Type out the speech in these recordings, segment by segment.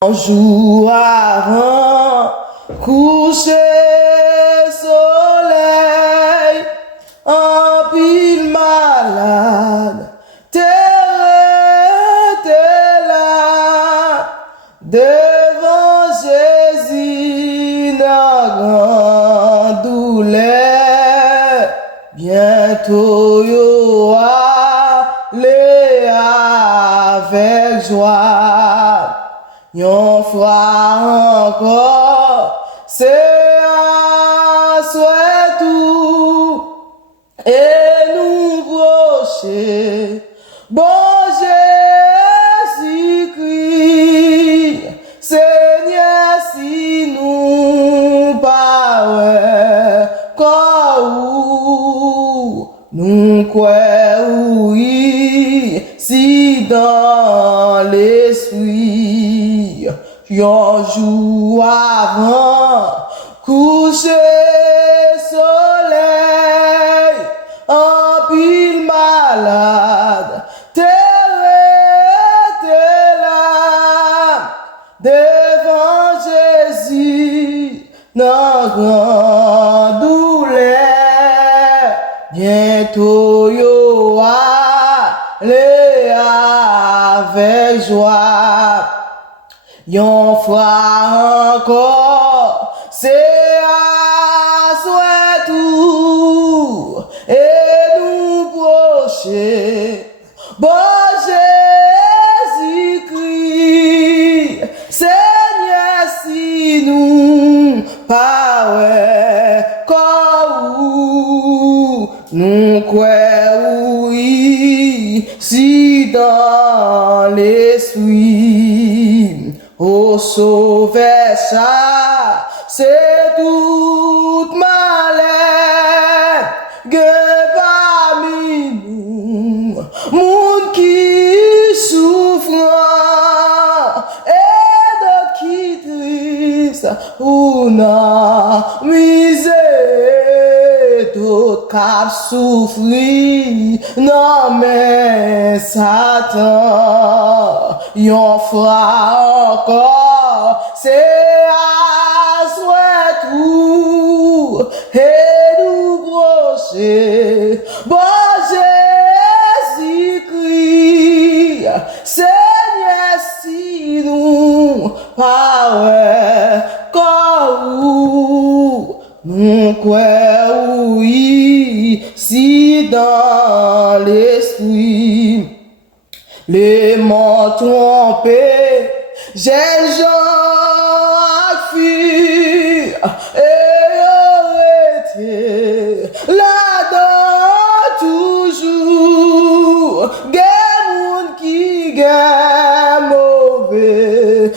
Un jour avant coucher soleil, en pile malade, t'es là devant Jésus dans grande douleur. Bientôt yo aller avec joie. Yon fois encore, c'est un souhait tout, et nous brocher, bon Jésus-Christ, Seigneur, si nous pas nous croyons, oui, si dans l'esprit, yon jour avant, coucher soleil, en pile malade, t'es là, devant Jésus, dans grande douleur, bientôt yo aller avec joie. Yon fois encore, c'est à souhait tout, et nous brocher, bon Jésus-Christ, Seigneur, si nous pas nous croyons, oui, si dans l'esprit, au sauveur ça, c'est toute malheur que parmi nous, monde qui souffre et d'autres qui triste ou non misère, d'autres qui souffrent, non mais Satan, yon fera encore, c'est à souhait tout, et nous brocher, bon Jésus-Christ, Seigneur, si nous pas nous croyons, oui, si dans l'esprit, les mots trompés, j'ai Jean fui et arrêté là-dedans toujours. Gen moun qui gen mauvais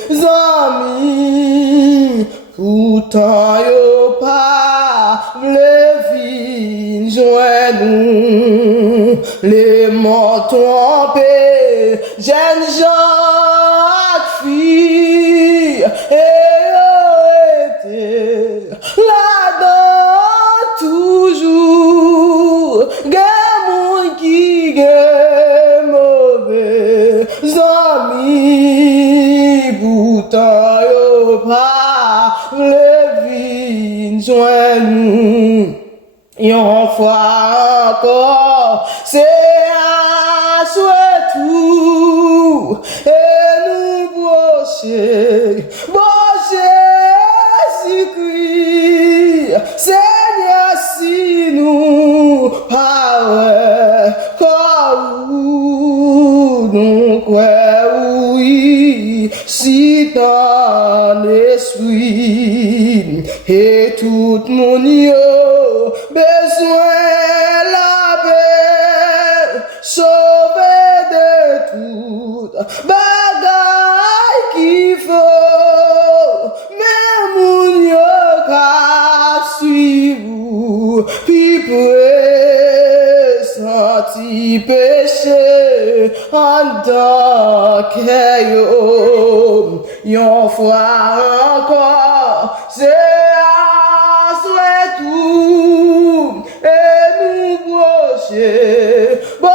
amis, pourtant yo pas vle vin joindre nous. Les mots trompés, jeunes gens filles et été là-dedans toujours. Gen moun qui gen mauvais amis, pourtant yo pas vle vin joindre nous. Yon fois encore, c'est à souhait tout, et nous brocher, bon Jésus-Christ, Seigneur, si nous pas nous croyons, oui, si dans l'esprit, et tout mon yo besoin la paix, sauver de toute bagaille qu'il faut, mais mon yo ka suivre, puis senti péché en tant que yon fois encore, c'est à souhait tout, et nous brocher, bon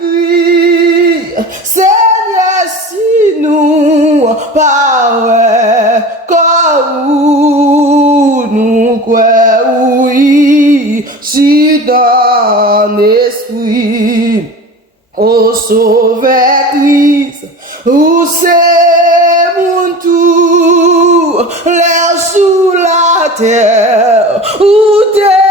Jésus-Christ, Seigneur, si nous power, nous quoi oui, si dans l'esprit, au sauveur Christ, où c'est mon tour, l'air sous la terre, où t'es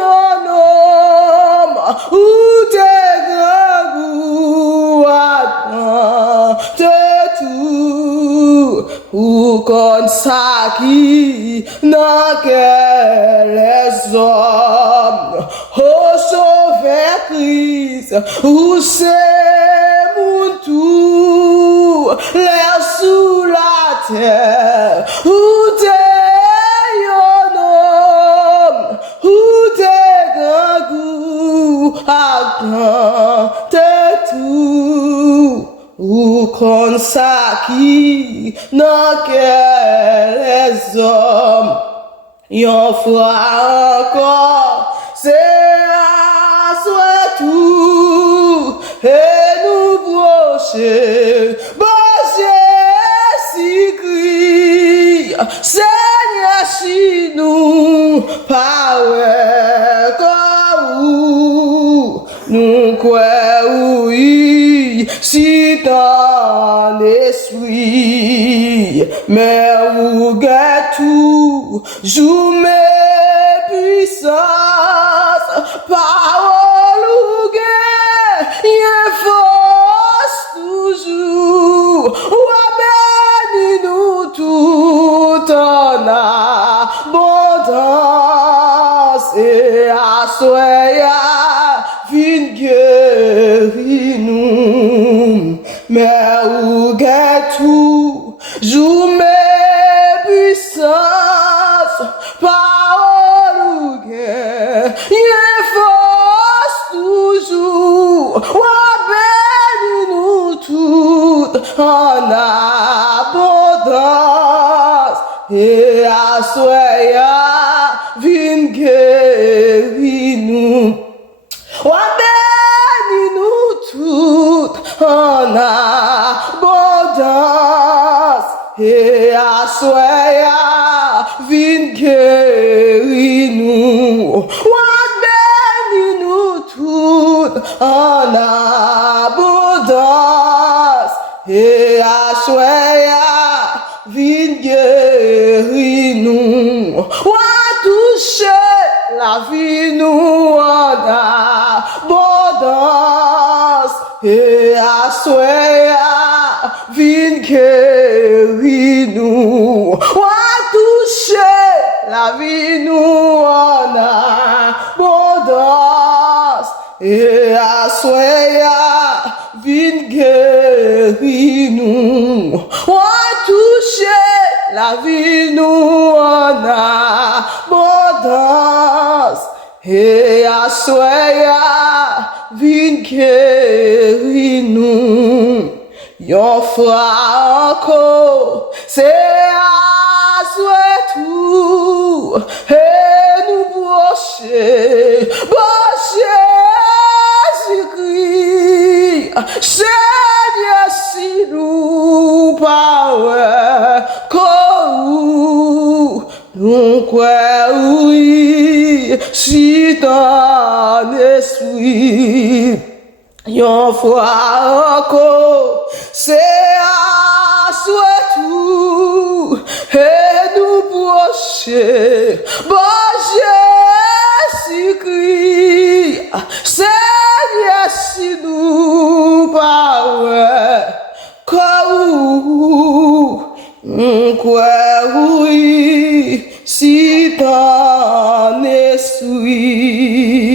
un homme, où t'es grand goût, attends, tout, ou comme ça qui n'a que les hommes, au sauveur Christ, où c'est mon tour, l'air sous la terre, où t'es un homme, où t'es grand goût, attends, tout, ou comme ça qui n'a que les hommes, y'en fera encore, c'est à soi tout, et nous brocher, si crie, Seigneur, si nous, power, nous quoi oui, si dans l'esprit, mais où tout, joue mes puissances, parole ou guerre, force toujours, ou bénis-nous tout en abondance, et à soya, vin guéris-nous, mais où tout, joue mes puissances, parole ou guerre, force toujours, ouais, bénis-nous tout en abondance, et à soya, vin guéris-nous, ouais, bénis-nous tout en abondance, et à soya, vin guéris-nous, ouais, bénis-nous tout en abondance, et à soya, vin guéris-nous, ouais, toucher la vie nous en abondance, et à soya, vin guéris-nous, ouais, toucher la vie nous en abondance, et à soya, vin guéris-nous, ouais, toucher la vie nous en abondance, et à soya, vin guéris-nous, y'en fera encore, c'est à souhait tout, et nous brocher, Jésus-Christ, Seigneur, si nous power, nous quoi oui, si dans l'esprit, y'en fera encore, c'est à souhait tout, et nous brocher, Jésus-Christ, Seigneur, si nous power, quoi oui, si dans l'esprit.